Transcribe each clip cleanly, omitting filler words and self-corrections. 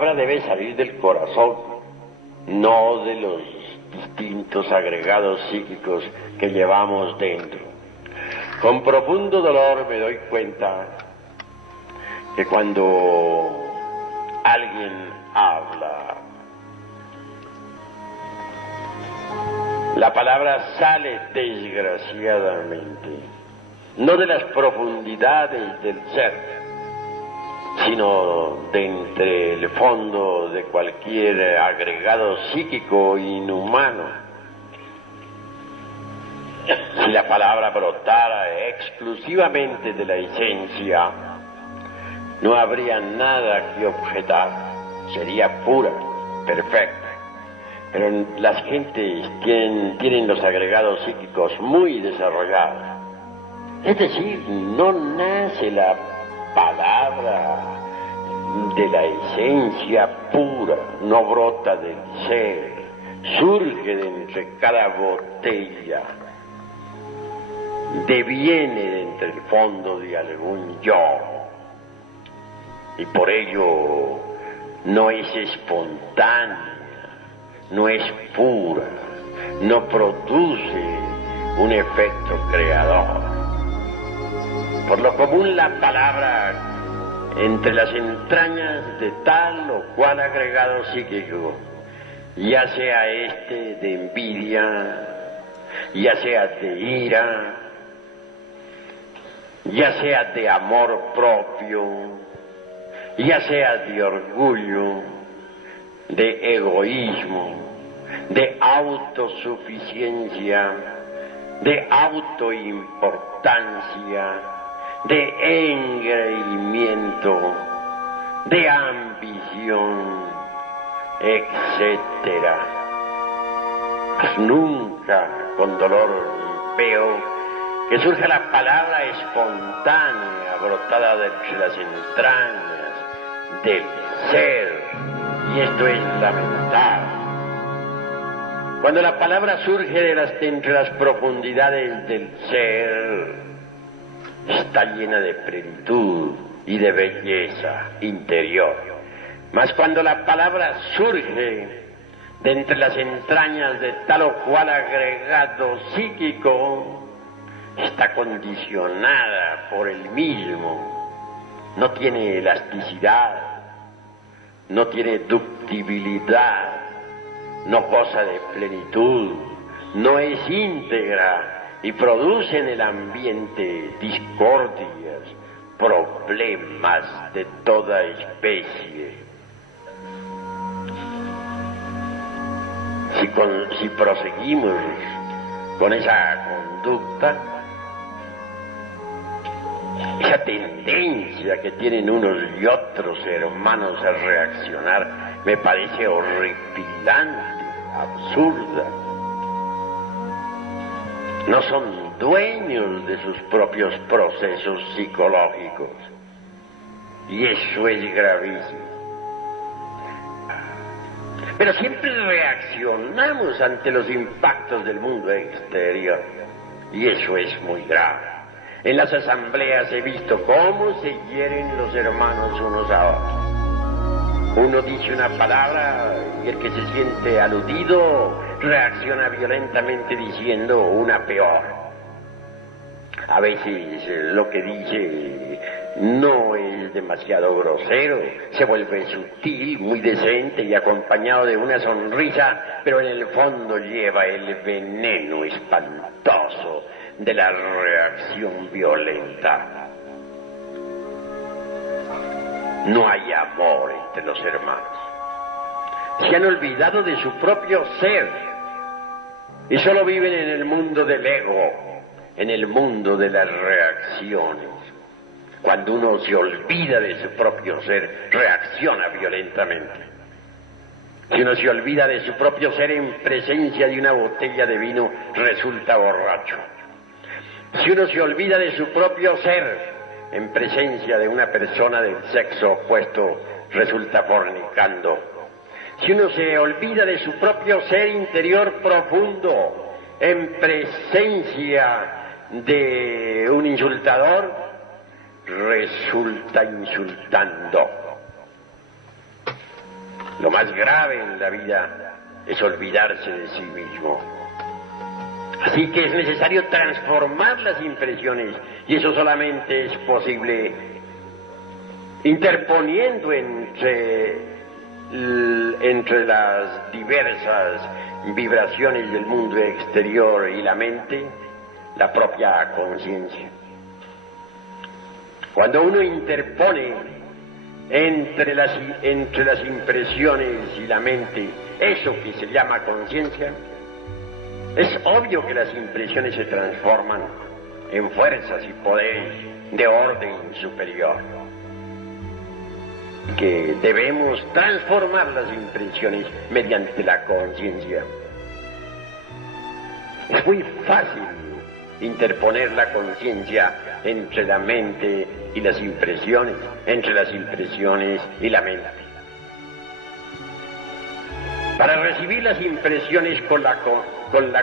palabra debe salir del corazón, no de los distintos agregados psíquicos que llevamos dentro. Con profundo dolor me doy cuenta que cuando alguien habla, la palabra sale desgraciadamente, no de las profundidades del ser, sino de entre el fondo de cualquier agregado psíquico inhumano. Si la palabra brotara exclusivamente de la esencia, no habría nada que objetar, sería pura, perfecta. Pero las gentes tienen los agregados psíquicos muy desarrollados. Es decir, no nace la palabra de la esencia pura, no brota del ser, surge de entre cada botella, deviene de entre el fondo de algún yo, y por ello no es espontánea, no es pura, no produce un efecto creador. Por lo común la palabra entre las entrañas de tal o cual agregado psíquico, ya sea este de envidia, ya sea de ira, ya sea de amor propio, ya sea de orgullo, de egoísmo, de autosuficiencia, de autoimportancia, de engreimiento, de ambición, etcétera. Mas nunca con dolor veo que surja la palabra espontánea, brotada de las entrañas del ser, y esto es lamentable. Cuando la palabra surge de entre las profundidades del ser, está llena de plenitud y de belleza interior. Mas cuando la palabra surge de entre las entrañas de tal o cual agregado psíquico, está condicionada por el mismo, no tiene elasticidad, no tiene ductibilidad, no goza de plenitud, no es íntegra y produce en el ambiente discordias, problemas de toda especie. Si proseguimos con esa conducta, esa tendencia que tienen unos y otros hermanos a reaccionar, me parece horripilante, absurda. No son dueños de sus propios procesos psicológicos, y eso es gravísimo. Pero siempre reaccionamos ante los impactos del mundo exterior, y eso es muy grave. En las asambleas he visto cómo se hieren los hermanos unos a otros. Uno dice una palabra y el que se siente aludido reacciona violentamente diciendo una peor. A veces lo que dice no es demasiado grosero, se vuelve sutil, muy decente y acompañado de una sonrisa, pero en el fondo lleva el veneno espantoso de la reacción violenta. No hay amor entre los hermanos. Se han olvidado de su propio ser y solo viven en el mundo del ego, en el mundo de las reacciones. Cuando uno se olvida de su propio ser, reacciona violentamente. Si uno se olvida de su propio ser en presencia de una botella de vino, resulta borracho. Si uno se olvida de su propio ser en presencia de una persona del sexo opuesto, resulta fornicando. Si uno se olvida de su propio ser interior profundo en presencia de un insultador, resulta insultando. Lo más grave en la vida es olvidarse de sí mismo. Así que es necesario transformar las impresiones, y eso solamente es posible interponiendo entre las diversas vibraciones del mundo exterior y la mente, la propia conciencia. Cuando uno interpone entre las impresiones y la mente eso que se llama conciencia, es obvio que las impresiones se transforman en fuerzas y poderes de orden superior. Que debemos transformar las impresiones mediante la conciencia. Es muy fácil interponer la conciencia entre la mente y las impresiones, entre las impresiones y la mente. Para recibir las impresiones con la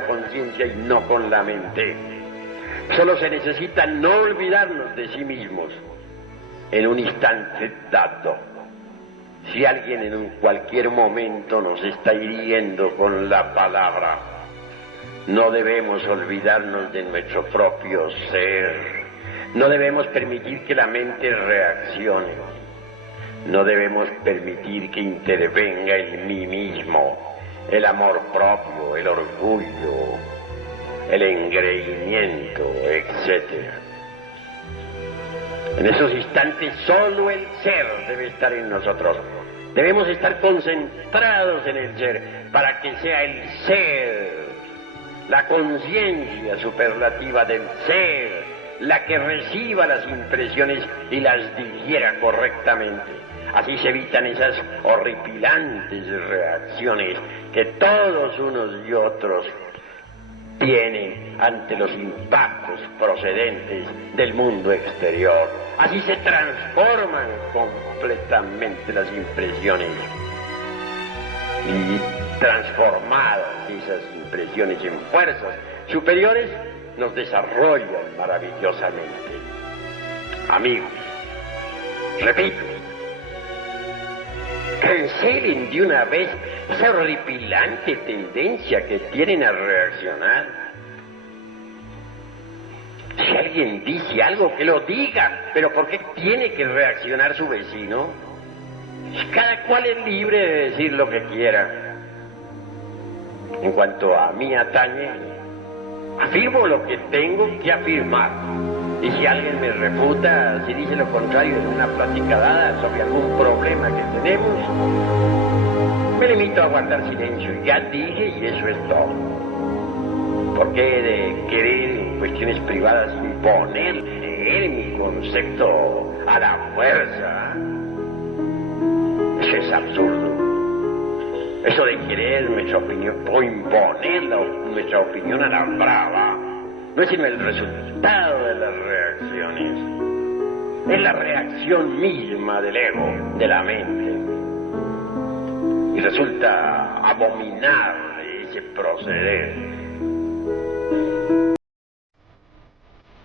conciencia y no con la mente, solo se necesita no olvidarnos de sí mismos en un instante dado. Si alguien en cualquier momento nos está hiriendo con la palabra, no debemos olvidarnos de nuestro propio ser. No debemos permitir que la mente reaccione. No debemos permitir que intervenga el mí mismo, el amor propio, el orgullo, el engreimiento, etc. En esos instantes solo el ser debe estar en nosotros. Debemos estar concentrados en el ser para que sea el ser, la conciencia superlativa del ser, la que reciba las impresiones y las digiera correctamente. Así se evitan esas horripilantes reacciones que todos unos y otros tienen ante los impactos procedentes del mundo exterior. Así se transforman completamente las impresiones, y transformadas esas impresiones en fuerzas superiores nos desarrollan maravillosamente. Amigos, repito, cancelen de una vez esa horripilante tendencia que tienen a reaccionar. Si alguien dice algo, que lo diga, pero ¿por qué tiene que reaccionar su vecino? Cada cual es libre de decir lo que quiera. En cuanto a mí atañe, afirmo lo que tengo que afirmar. Y si alguien me refuta, si dice lo contrario en una plática dada sobre algún problema que tenemos, me limito a guardar silencio. Ya dije y eso es todo. ¿Por qué de querer en cuestiones privadas imponer mi concepto a la fuerza? Eso es absurdo. Eso de querer nuestra opinión o imponer nuestra opinión a la brava no es sino el resultado de las reacciones. Es la reacción misma del ego, de la mente. Y resulta abominable ese proceder.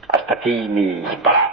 Hasta aquí mis palabras.